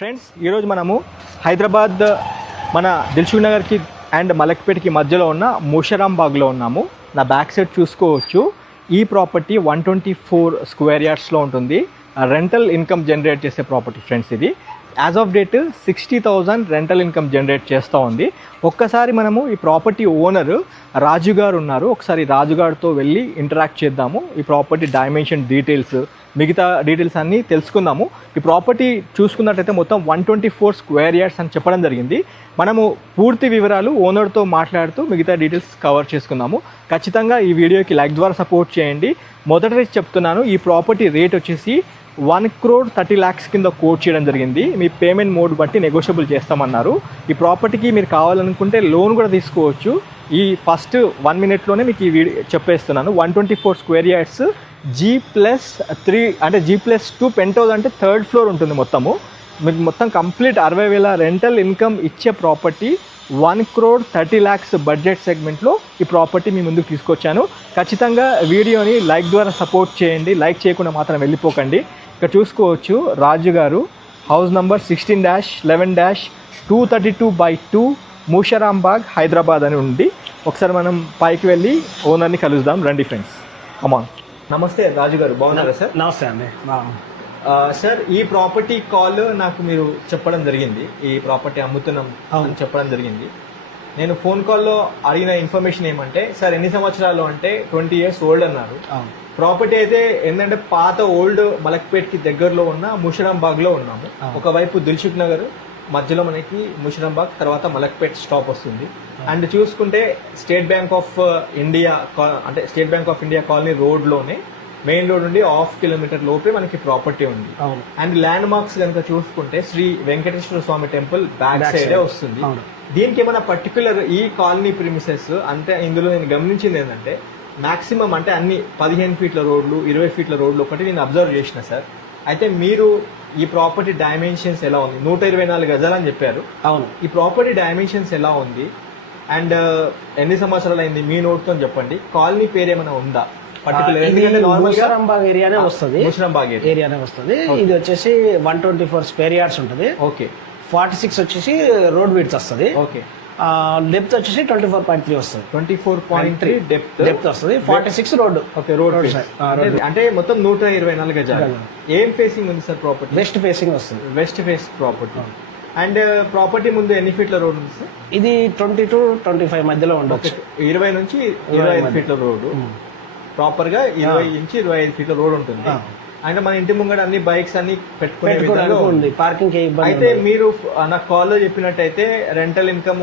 Friends ఈరోజు మనము హైదరాబాద్ మన దిల్సుఖ్ నగర్కి అండ్ మలక్పేట్కి మధ్యలో ఉన్న ముషరాంబాగ్లో ఉన్నాము. నా బ్యాక్ సైడ్ చూసుకోవచ్చు. ఈ ప్రాపర్టీ 124 స్క్వేర్ యార్డ్స్లో ఉంటుంది. రెంటల్ ఇన్కమ్ జనరేట్ చేసే ప్రాపర్టీ ఫ్రెండ్స్. ఇది as of date 60,000 rental income generate చేస్తూ ఉంది. ఒక్కసారి మనము ఈ ప్రాపర్టీ ఓనర్ రాజు గారు ఉన్నారు, ఒకసారి రాజు గారితో వెళ్ళి ఇంటరాక్ట్ చేద్దాము. ఈ ప్రాపర్టీ డైమెన్షన్ డీటెయిల్స్, మిగతా డీటెయిల్స్ అన్నీ తెలుసుకుందాము. ఈ ప్రాపర్టీ చూసుకున్నట్టయితే మొత్తం 124 స్క్వేర్ యార్డ్స్ అని చెప్పడం జరిగింది. మనము పూర్తి వివరాలు ఓనర్తో మాట్లాడుతూ మిగతా డీటెయిల్స్ కవర్ చేసుకుందాము. ఖచ్చితంగా ఈ వీడియోకి లైక్ ద్వారా సపోర్ట్ చేయండి. మొదటి చెప్తున్నాను, ఈ ప్రాపర్టీ రేట్ వచ్చేసి 1,30,00,000 కింద కోట్ చేయడం జరిగింది. మీ పేమెంట్ మోడ్ బట్టి నెగోషియబుల్ చేస్తామన్నారు. ఈ ప్రాపర్టీకి మీరు కావాలనుకుంటే లోన్ కూడా తీసుకోవచ్చు. ఈ ఫస్ట్ 1 మినిట్లోనే మీకు ఈ వీడియో చెప్పేస్తున్నాను. 124 స్క్వేర్ యార్డ్స్ G+3 అంటే G+2 పెంట్ హౌస్ అంటే 3rd ఫ్లోర్ ఉంటుంది. మొత్తము మీకు మొత్తం కంప్లీట్ 60,000 రెంటల్ ఇన్కమ్ ఇచ్చే ప్రాపర్టీ 1,30,00,000 బడ్జెట్ సెగ్మెంట్లో ఈ ప్రాపర్టీ మీ ముందుకు తీసుకొచ్చాను. ఖచ్చితంగా వీడియోని లైక్ ద్వారా సపోర్ట్ చేయండి. లైక్ చేయకుండా మాత్రం వెళ్ళిపోకండి. ఇక్కడ చూసుకోవచ్చు రాజు గారు, హౌస్ నంబర్ 16-11-232/2 ముషరాంబాగ్ హైదరాబాద్ అని ఉంది. ఒకసారి మనం పైకి వెళ్ళి ఓనర్ని కలుద్దాం. రండి ఫ్రెండ్స్, కమాన్. నమస్తే రాజు గారు, బాగున్నారా సార్? నమస్తే అండి. సార్, ఈ ప్రాపర్టీ కాల్ నాకు మీరు చెప్పడం జరిగింది. ఈ ప్రాపర్టీ అమ్ముతున్నాం అని చెప్పడం జరిగింది. నేను ఫోన్ కాల్లో అడిగిన ఇన్ఫర్మేషన్ ఏమంటే, సార్ ఎన్ని సంవత్సరాలు అంటే 20 years ఓల్డ్ అన్నారు. ప్రాపర్టీ అయితే ఏంటంటే పాత ఓల్డ్ మలక్పేట్కి దగ్గరలో ఉన్న ముషరాంబాగ్లో ఉన్నాము. ఒకవైపు దిల్సుఖ్ నగర్, మధ్యలో మనకి ముషరాంబాగ్, తర్వాత మలక్పేట్ స్టాప్ వస్తుంది. అండ్ చూసుకుంటే స్టేట్ బ్యాంక్ ఆఫ్ ఇండియా అంటే State Bank of India colony రోడ్లోనే మెయిన్ రోడ్ నుండి 1/2 కిలోమీటర్ లోపే మనకి ప్రాపర్టీ ఉంది. అండ్ ల్యాండ్ మార్క్స్ కనుక చూసుకుంటే శ్రీ వెంకటేశ్వర స్వామి టెంపుల్ బ్యాక్ సైడే వస్తుంది. దీనికి ఏమైనా పర్టికులర్ ఈ కాలనీ ప్రిమిసెస్ అంటే ఇందులో నేను గమనించింది ఏంటంటే మాక్సిమం అంటే అన్ని 15 ఫీట్ల రోడ్లు, 20 ఫీట్ల రోడ్లు ఒకటి నేను అబ్జర్వ్ చేసిన సార్. అయితే మీరు ఈ ప్రాపర్టీ డైమెన్షన్స్ ఎలా ఉంది? 124 గజాలు అని చెప్పారు. అవును. ఈ ప్రాపర్టీ డైమెన్షన్స్ ఎలా ఉంది అండ్ ఎన్ని సంవత్సరాలు అయింది మీ నోట్తో చెప్పండి. కాలనీ పేరు ఏమైనా ఉందా పర్టికులర్? ముషరాంబాగ్ ఏరియానే వస్తుంది. ముషరాంబాగ్ ఏరియానే వస్తుంది. ఇది వచ్చేసి 124 స్క్వేర్ యార్డ్స్ ఉంటుంది. ఓకే. 46 వచ్చేసి రోడ్ విడ్త్ వస్తుంది. ఓకే. డెప్త్ వచ్చేసి 24.3 వస్తుంది. 24.3 డెప్త్ వస్తుంది. 46 రోడ్డు. ఓకే, రోడ్ అంటే మొత్తం 124 గజాలు. ఏం ఫేసింగ్ ఉంది సార్ ప్రాపర్టీ? వెస్ట్ ఫేసింగ్ వస్తుంది. West face property. And property ముందు ఎన్ని ఫీట్ల రోడ్ ఉంది సార్? ఇది 20 to 25 మధ్యలో ఉండొచ్చు. 20 నుంచి 25 ఫీట్ల రోడ్డు. ప్రాపర్ గా 20 నుంచి 25 ఫీట్ల రోడ్ ఉంటుంది. అంటే మన ఇంటి ముంగడ అన్ని బైక్స్ అన్ని పెట్టుకునే విధంగా ఉంది. పార్కింగ్ అయితే మీరు నాకు కాల్లో చెప్పినట్టయితే రెంటల్ ఇన్కమ్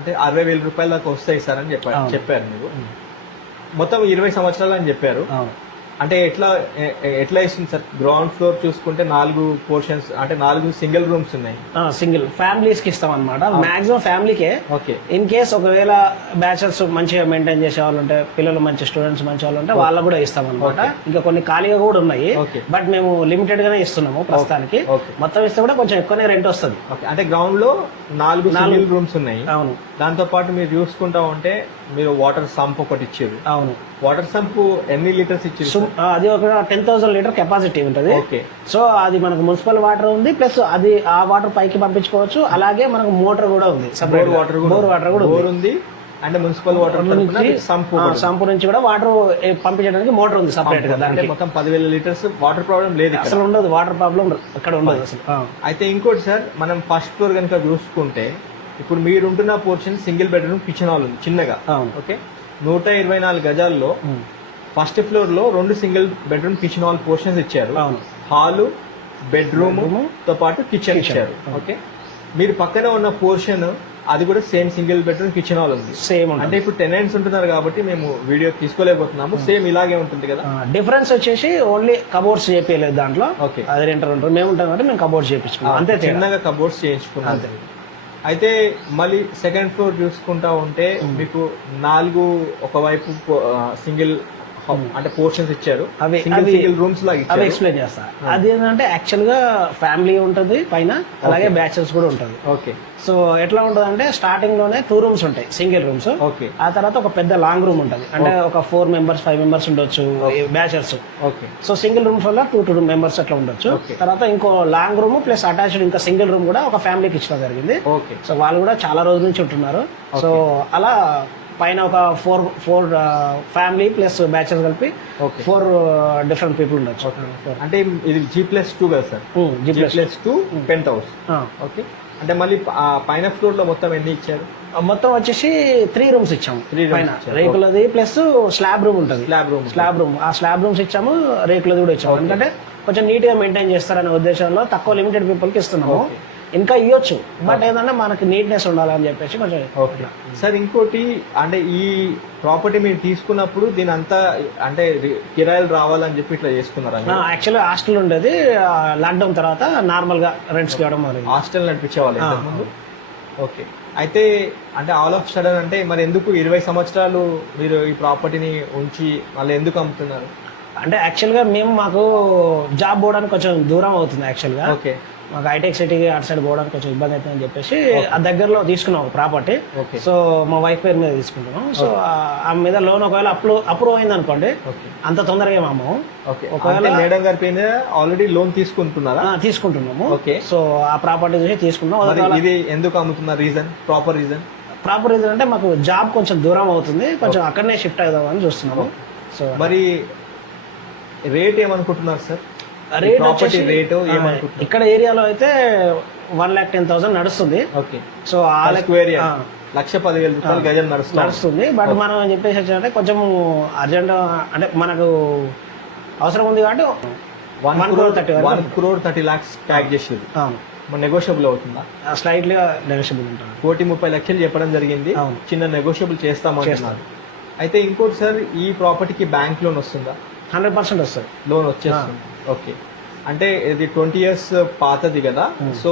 అంటే 60,000 రూపాయల దాకా వస్తాయి సార్ అని చెప్పారు మీరు. మొత్తం 20 సంవత్సరాలు అని చెప్పారు. అంటే ఎట్లా ఇస్తుంది సార్? గ్రౌండ్ ఫ్లోర్ చూసుకుంటే 4 పోర్షన్స్ అంటే 4 సింగిల్ రూమ్స్ ఉన్నాయి. సింగిల్ ఫ్యామిలీస్ కి ఇస్తాం అనమాట. మాక్సిమం ఫ్యామిలీకే. ఓకే. ఇన్ కేస్ ఒకవేళ బ్యాచలర్స్ మంచిగా మెయింటైన్ చేసే వాళ్ళు ఉంటే, పిల్లలు మంచి స్టూడెంట్స్ మంచి వాళ్ళు ఉంటే వాళ్ళకు కూడా ఇస్తాం అనమాట. ఇంకా కొన్ని ఖాళీగా కూడా ఉన్నాయి. బట్ మేము లిమిటెడ్ గానే ఇస్తున్నాము ప్రస్తుతానికి. మొత్తం ఇస్తే కూడా కొంచెం ఎక్కువనే రెంట్ వస్తుంది. అంటే గ్రౌండ్ లో 4 సింగిల్ రూమ్స్ ఉన్నాయి. అవును. దాంతో పాటు మీరు చూసుకుంటా ఉంటే మీరు వాటర్ సంప్ ఒకటి ఇచ్చారు. అవును. వాటర్ సంప్ ఎన్ని లీటర్స్ ఇచ్చారు? అది ఒక 10,000 లీటర్ కెపాసిటీ ఉంటుంది. ఓకే. సో అది మనకు మున్సిపల్ వాటర్ ఉంది, ప్లస్ అది ఆ వాటర్ పైకి పంపించుకోవచ్చు. అలాగే మనకు మోటార్ కూడా ఉంది, బోర్ వాటర్ కూడా ఉంది. అండ్ మున్సిపల్ వాటర్ సంపు నుంచి కూడా వాటర్ పంపించడానికి మోటార్ ఉంది సపరేట్ గా. అంటే మొత్తం 10,000 లీటర్స్ వాటర్ ప్రాబ్లం లేదు, అసలు ఉండదు. వాటర్ ప్రాబ్లం అక్కడ ఉండదు అసలు. అయితే ఇంకోటి సార్, మనం ఫస్ట్ ఫ్లోర్ కనుక చూసుకుంటే ఇప్పుడు మీరుంటున్న portion single bedroom kitchen hall ఉంది చిన్నగా. ఓకే. 124 గజాల్లో ఫస్ట్ ఫ్లోర్ లో 2 single bedroom kitchen hall portions ఇచ్చారు. హాల్, బెడ్రూమ్ తో పాటు కిచెన్ ఇచ్చారు. ఓకే. మీరు పక్కన ఉన్న పోర్షన్ అది కూడా same single bedroom kitchen hall ఉంది. సేమ్ అంటే ఇప్పుడు టెనెంట్స్ ఉంటున్నారు కాబట్టి మేము వీడియో తీసుకోలేకపోతున్నాము. సేమ్ ఇలాగే ఉంటుంది కదా. డిఫరెన్స్ వచ్చేసి ఓన్లీ కబోర్డ్స్ చేపించలేదు దాంట్లో. ఓకే. అది రెంటర్ ఉంటారు, మేము ఉంటాం కాబట్టి మేము కబోర్డ్స్ చేయించుకున్నాం. అంతే, చిన్నగా కబోర్డ్స్ చేయించుకున్నాం. అయితే మళ్ళీ సెకండ్ ఫ్లోర్ చూసుకుంటా ఉంటే మీకు 4 ఒకవైపు సింగిల్ అంటే పోర్షన్స్ ఇచ్చారు, అవి సింగిల్ రూమ్స్ లా అవి ఇచ్చారు. ఎక్స్ప్లెయిన్ చేస్తా. అది ఏంటంటే యాక్చువల్ గా ఫ్యామిలీ ఉంటుంది పైన, అలాగే బ్యాచిలర్స్ కూడా ఉంటుంది. ఓకే సో ఎట్లా ఉంటుంది అంటే స్టార్టింగ్ లోనే 2 రూమ్స్ ఉంటాయి, సింగిల్ రూమ్స్. ఓకే ఆ తర్వాత ఒక పెద్ద లాంగ్ రూమ్ ఉంటుంది, అంటే ఒక 4 మెంబర్స్ 5 మెంబర్స్ ఉండొచ్చు బ్యాచర్స్. ఓకే సో సింగిల్ రూమ్స్ వల్ల 2 మెంబర్స్ అట్లా ఉండొచ్చు. Okay. తర్వాత ఇంకో లాంగ్ రూమ్ ప్లస్ అటాచ్డ్ ఇంకా సింగిల్ రూమ్ కూడా ఒక ఫ్యామిలీకి ఇచ్చడం జరిగింది. ఓకే సో వాళ్ళు కూడా చాలా రోజుల నుంచి ఉంటున్నారు. సో అలా పైన ఒక 4 ఫ్యామిలీ ప్లస్ బ్యాచెస్ కలిపి ఓకే 4 డిఫరెంట్ పీపుల్ ఉండొచ్చు. అంటే ఇది G+2 కదా sir? G+2 pent house. Okay అంటే మళ్ళీ పైన ఫ్లోర్ లో మొత్తం ఎన్ని ఇచ్చారు? మొత్తం వచ్చేసి 3 రూమ్స్ ఇచ్చాము. 3 rooms పైన ఇచ్చారు. రేకులది ప్లస్ స్లాబ్ రూమ్ ఉంటుంది. స్లాబ్ రూమ్ ఆ స్లాబ్ రూమ్స్ ఇచ్చాము, రేకులది కూడా ఇచ్చాము. ఎందుకంటే కొంచెం నీట్ గా మెయింటైన్ చేస్తారనే ఉద్దేశంలో తక్కువ లిమిటెడ్ పీపుల్ కి ఇస్తున్నాము. ఇంకా ఇవ్వచ్చు, బట్ ఏంటంటే మనకి నీట్నెస్ ఉండాలని చెప్పేసి కొంచెం. ఓకే సార్, ఇంకోటి అంటే ఈ ప్రాపర్టీ మీరు తీసుకున్నప్పుడు దీని అంతా అంటే కిరాయిలు రావాలని చెప్పి ఇట్లా చేసుకున్నారా? యాక్చువల్లీ హాస్టల్ ఉండేది, లాక్డౌన్ తర్వాత నార్మల్ గా రెంట్స్ ఇవ్వడం మొదలైంది. హాస్టల్ నడిపించేవాళ్ళు ఇంతకుముందు. ఓకే అయితే అంటే ఆల్ ఆఫ్ సడన్ అంటే మరి ఎందుకు 20 సంవత్సరాలు మీరు ఈ ప్రాపర్టీని ఉంచి మళ్ళీ ఎందుకు అమ్ముతున్నారు? అంటే యాక్చువల్గా మాకు జాబ్ పోవడానికి కొంచెం దూరం అవుతుంది. యాక్చువల్గా ఓకే మాకు హైటెక్ సిటీకి అటు సైడ్ పోవడానికి కొంచెం ఇబ్బంది అవుతుందని చెప్పేసి ఆ దగ్గరలో తీసుకున్నాం ఒక ప్రాపర్టీ. ఓకే సో మా వైఫ్ పేరు మీద తీసుకుంటున్నాం. సో ఆ మీద లోన్ ఒకవేళ అప్రూవ్ అయింది అనుకోండి, అంత తొందరగా ఏమి అమ్మము. ఓకే ఒకవేళ మేడం గారి పేరు ఆల్రెడీ లోన్ తీసుకుంటున్నారా? తీసుకుంటున్నాము. ఓకే సో ఆ ప్రాపర్టీ చూసి తీసుకున్నాం. ఇది ఎందుకు అమ్ముతున్నారు? రీజన్, ప్రాపర్ రీజన్ అంటే మాకు జాబ్ కొంచెం దూరం అవుతుంది, కొంచెం అక్కడనే షిఫ్ట్ అవుదామని చూస్తున్నాము. సో మరి రేట్ ఏమనుకుంటున్నారు సార్? రేట్ ప్రాపర్టీ రేట్ ఏమనుకుంటున్నారు? ఇక్కడ ఏరియాలో అయితే 1,10,000 నడుస్తుంది. ఓకే సో ఆ స్క్వేర్ 1,10,000 గజం నడుస్తుంది. బట్ మనం చెప్పేసి అంటే కొంచెం అర్జెంట్ అంటే మనకు అవసరం ఉంది కాబట్టి 1,30,00,000 ప్యాక్ చేసేది నెగోషియబుల్ అవుతుందా? స్లైట్లీ నెగోషియబుల్ ఉంటుంది. 1,30,00,000 చెప్పడం జరిగింది, చిన్న నెగోషియబుల్ చేస్తామంటున్నారు. అయితే ఇంకోటి సార్, ఈ ప్రాపర్టీకి బ్యాంక్ లోన్ వస్తుందా? 100% వస్తుంది, లోన్ వచ్చేస్తుంది. ఓకే అంటే ఇది 20 years పాతది కదా, సో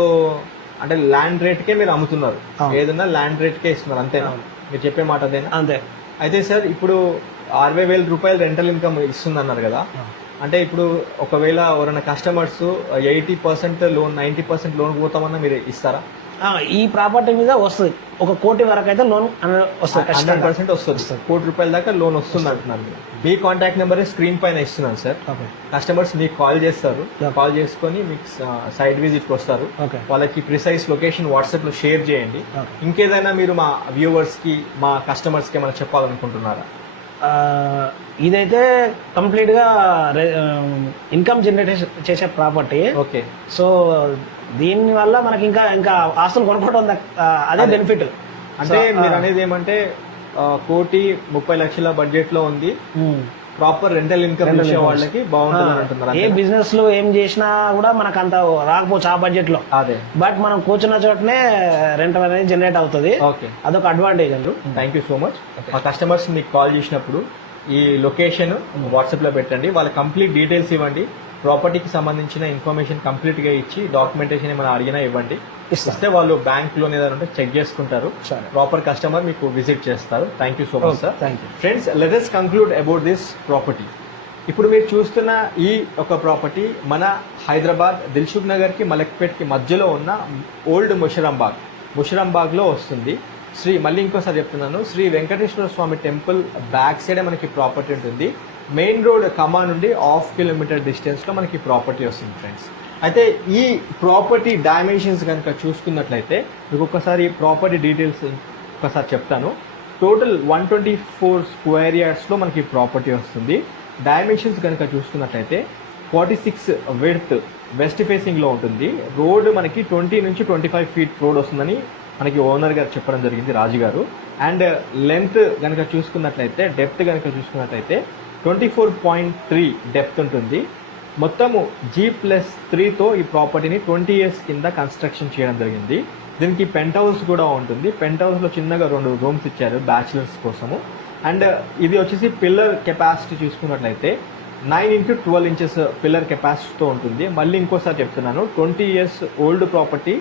అంటే ల్యాండ్ రేట్ కే మీరు అమ్ముతున్నారు, ఏదన్నా ల్యాండ్ రేట్ కే ఇస్తున్నారు అంతేనా? మీరు చెప్పే మాట అదేనా? అంతే. అయితే సార్ ఇప్పుడు 60,000 రూపాయలు రెంటల్ ఇన్కమ్ ఇస్తుంది అన్నారు కదా, అంటే ఇప్పుడు ఒకవేళ ఎవరైనా కస్టమర్స్ 80% లోన్ 90% లోన్ పోతామన్నా మీరు ఇస్తారా? ఈ ప్రాపర్టీ మీద వస్తుంది, 1 కోటి వరకు అయితే లోన్ వస్తుంది, 100% వస్తుంది. 1 కోటి రూపాయల దాకా లోన్ వస్తుంది అంటున్నారు. మీ కాంటాక్ట్ నెంబర్ స్క్రీన్ పైన ఇస్తున్నాను సార్. కస్టమర్స్ మీకు కాల్ చేస్తారు, కాల్ చేసుకొని మీకు సైట్ విజిట్ వస్తారు, వాళ్ళకి ప్రిసైజ్ లొకేషన్ వాట్సాప్ లో షేర్ చేయండి. ఇంకేదైనా మీరు మా వ్యూవర్స్ కి మా కస్టమర్స్ కి ఏమైనా చెప్పాలనుకుంటున్నారా? ఇదైతే కంప్లీట్ గా ఇన్కమ్ జనరేట్ చేసే ప్రాపర్టీ. ఓకే సో దీని వల్ల మనకి ఇంకా ఆస్తులు కొనుక్కోవడం అదే బెనిఫిట్. అంటే మీరు అనేది ఏమంటే 1,30,00,000 బడ్జెట్ లో ఉంది, ప్రాపర్ రెంటల్ ఇన్కమ్ ఇచ్చే వాళ్ళకి బాగుంటుంది అంటున్నారు. ఏ బిజినెస్ లో ఏం చేసినా కూడా మనకు అంత రాకపోవచ్చు ఆ బడ్జెట్ లో. అదే బట్ మనం కూర్చున్న చోటనే రెంట్ అనేది జనరేట్ అవుతుంది. ఓకే అదొక అడ్వాంటేజ్ అండి. Thank you so much. మా కస్టమర్స్ మీకు కాల్ చేసినప్పుడు ఈ లొకేషన్ వాట్సాప్ లో పెట్టండి, వాళ్ళ కంప్లీట్ డీటెయిల్స్ ఇవ్వండి, ప్రాపర్టీకి సంబంధించిన ఇన్ఫర్మేషన్ కంప్లీట్ గా ఇచ్చి డాక్యుమెంటేషన్ ఏమైనా అడిగినా ఇవ్వండి. ఇస్తే వాళ్ళు బ్యాంక్ లోన్ ఏదైనా ఉంటే చెక్ చేసుకుంటారు, ప్రాపర్ కస్టమర్ మీకు విజిట్ చేస్తారు. Thank you so much sir. Thank you friends, let us conclude about this property. ఇప్పుడు మీరు చూస్తున్న ఈ ఒక ప్రాపర్టీ మన హైదరాబాద్ దిల్సుఖ్ నగర్ కి మలక్పేట్ కి మధ్యలో ఉన్న ఓల్డ్ ముషిరాంబాగ్ లో వస్తుంది. మళ్ళీ ఇంకోసారి చెప్తున్నాను, శ్రీ వెంకటేశ్వర స్వామి టెంపుల్ బ్యాక్ సైడ్ మనకి ప్రాపర్టీ ఉంటుంది. మెయిన్ రోడ్ కమా నుండి 1/2 కిలోమీటర్ డిస్టెన్స్ లో మనకి ప్రాపర్టీ వస్తుంది ఫ్రెండ్స్. అయితే ఈ ప్రాపర్టీ డైమెన్షన్స్ కనుక చూసుకున్నట్లయితే మీకు ఒకసారి ప్రాపర్టీ డీటెయిల్స్ ఒకసారి చెప్తాను. టోటల్ 124 స్క్వేర్ యార్డ్స్ లో మనకి ప్రాపర్టీ వస్తుంది. డైమెన్షన్స్ కనుక చూసుకున్నట్లయితే 46 విడ్త్ వెస్ట్ ఫేసింగ్ లో ఉంటుంది. రోడ్ మనకి 20 నుంచి 25 ఫీట్ రోడ్ వస్తుందని మనకి ఓనర్ గారు చెప్పడం జరిగింది, రాజు గారు. అండ్ లెంత్ కనుక చూసుకున్నట్లయితే, డెప్త్ కనుక చూసుకున్నట్లయితే 24.3 డెప్త్ ఉంటుంది. మొత్తము G+3తో ఈ ప్రాపర్టీని 20 years కింద కన్స్ట్రక్షన్ చేయడం జరిగింది. దీనికి పెంట్ హౌస్ కూడా ఉంటుంది. పెంట్ హౌస్ లో చిన్నగా 2 రూమ్స్ ఇచ్చారు బ్యాచిలర్స్ కోసము. అండ్ ఇది వచ్చేసి పిల్లర్ కెపాసిటీ చూసుకున్నట్లయితే 9 into 12 inches పిల్లర్ కెపాసిటీతో ఉంటుంది. మళ్ళీ ఇంకోసారి చెప్తున్నాను, 20 years ఓల్డ్ ప్రాపర్టీ,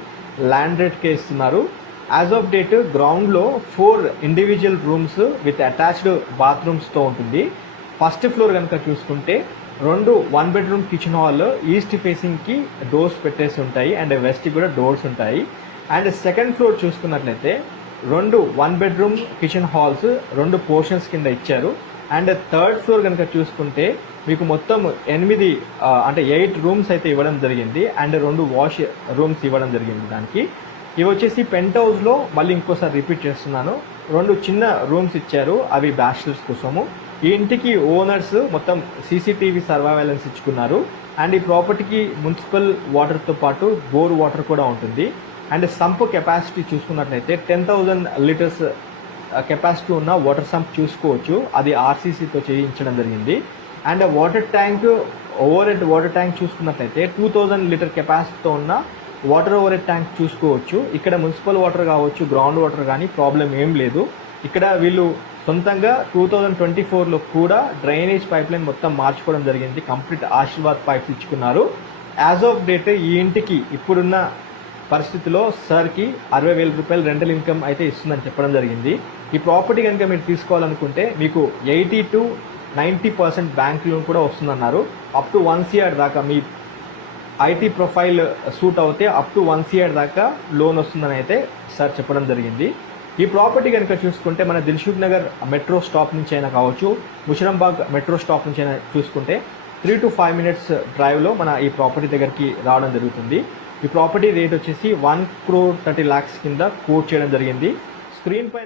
ల్యాండ్ రేట్కే ఇస్తున్నారు. యాజ్ ఆఫ్ డేట్ గ్రౌండ్ లో 4 individual rooms with attached bathrooms తో ఉంటుంది. ఫస్ట్ ఫ్లోర్ కనుక చూసుకుంటే 2 1 బెడ్రూమ్ కిచెన్ హాల్ ఈస్ట్ ఫేసింగ్కి డోర్స్ పెట్టేసి ఉంటాయి అండ్ వెస్ట్కి కూడా డోర్స్ ఉంటాయి. అండ్ సెకండ్ ఫ్లోర్ చూసుకున్నట్లయితే 2 1 బెడ్రూమ్ కిచెన్ హాల్స్ 2 పోర్షన్స్ కింద ఇచ్చారు. అండ్ థర్డ్ ఫ్లోర్ కనుక చూసుకుంటే మీకు మొత్తం 8 రూమ్స్ అయితే ఇవ్వడం జరిగింది అండ్ 2 వాష్ రూమ్స్ ఇవ్వడం జరిగింది. దానికి ఇవి వచ్చేసి పెంట్ హౌస్లో మళ్ళీ ఇంకోసారి రిపీట్ చేస్తున్నాను, 2 చిన్న రూమ్స్ ఇచ్చారు, అవి బ్యాచిలర్స్ కోసము. ఈ ఇంటికి ఓనర్స్ మొత్తం సీసీటీవీ సర్వైలెన్స్ ఇచ్చుకున్నారు అండ్ ఈ ప్రాపర్టీకి మున్సిపల్ వాటర్తో పాటు బోర్ వాటర్ కూడా ఉంటుంది. అండ్ సంప్ కెపాసిటీ చూసుకున్నట్లయితే 10,000 లీటర్స్ కెపాసిటీ ఉన్న వాటర్ సంప్ చూసుకోవచ్చు, అది ఆర్సీసీతో చేయించడం జరిగింది. And water tank over head water tank చూసుకున్నట్లయితే 2,000 లీటర్ కెపాసిటీతో ఉన్న వాటర్ ఓవర్ హెడ్ ట్యాంక్ చూసుకోవచ్చు. ఇక్కడ మున్సిపల్ వాటర్ కావచ్చు, గ్రౌండ్ వాటర్ కానీ ప్రాబ్లం ఏం లేదు. ఇక్కడ వీళ్ళు సొంతంగా 2024లో కూడా డ్రైనేజ్ పైప్ లైన్ మొత్తం మార్చుకోవడం జరిగింది, కంప్లీట్ ఆశీర్వాద్ పైప్స్ ఇచ్చుకున్నారు. యాజ్ ఆఫ్ డేట్ ఈ ఇంటికి ఇప్పుడున్న పరిస్థితిలో సార్కి 60,000 రూపాయలు రెంటల్ ఇన్కమ్ అయితే ఇస్తుందని చెప్పడం జరిగింది. ఈ ప్రాపర్టీ కనుక మీరు తీసుకోవాలనుకుంటే మీకు 80 to 90% బ్యాంక్ లోన్ కూడా వస్తుందన్నారు. అప్ టు 1 CR దాకా మీ ఐటీ ప్రొఫైల్ సూట్ అవుతే అప్ టు 1 CR దాకా లోన్ వస్తుందని అయితే సార్ చెప్పడం జరిగింది. ఈ ప్రాపర్టీ కనుక చూసుకుంటే మన దిల్సుఖ్ నగర్ మెట్రో స్టాప్ నుంచి అయినా కావచ్చు, ముషిరాంబాగ్ మెట్రో స్టాప్ నుంచి అయినా చూసుకుంటే 3 to 5 minutes డ్రైవ్లో మన ఈ ప్రాపర్టీ దగ్గరికి రావడం జరుగుతుంది. ఈ ప్రాపర్టీ రేట్ వచ్చేసి 1,30,00,000 కింద కోట్ చేయడం జరిగింది. స్క్రీన్ పైన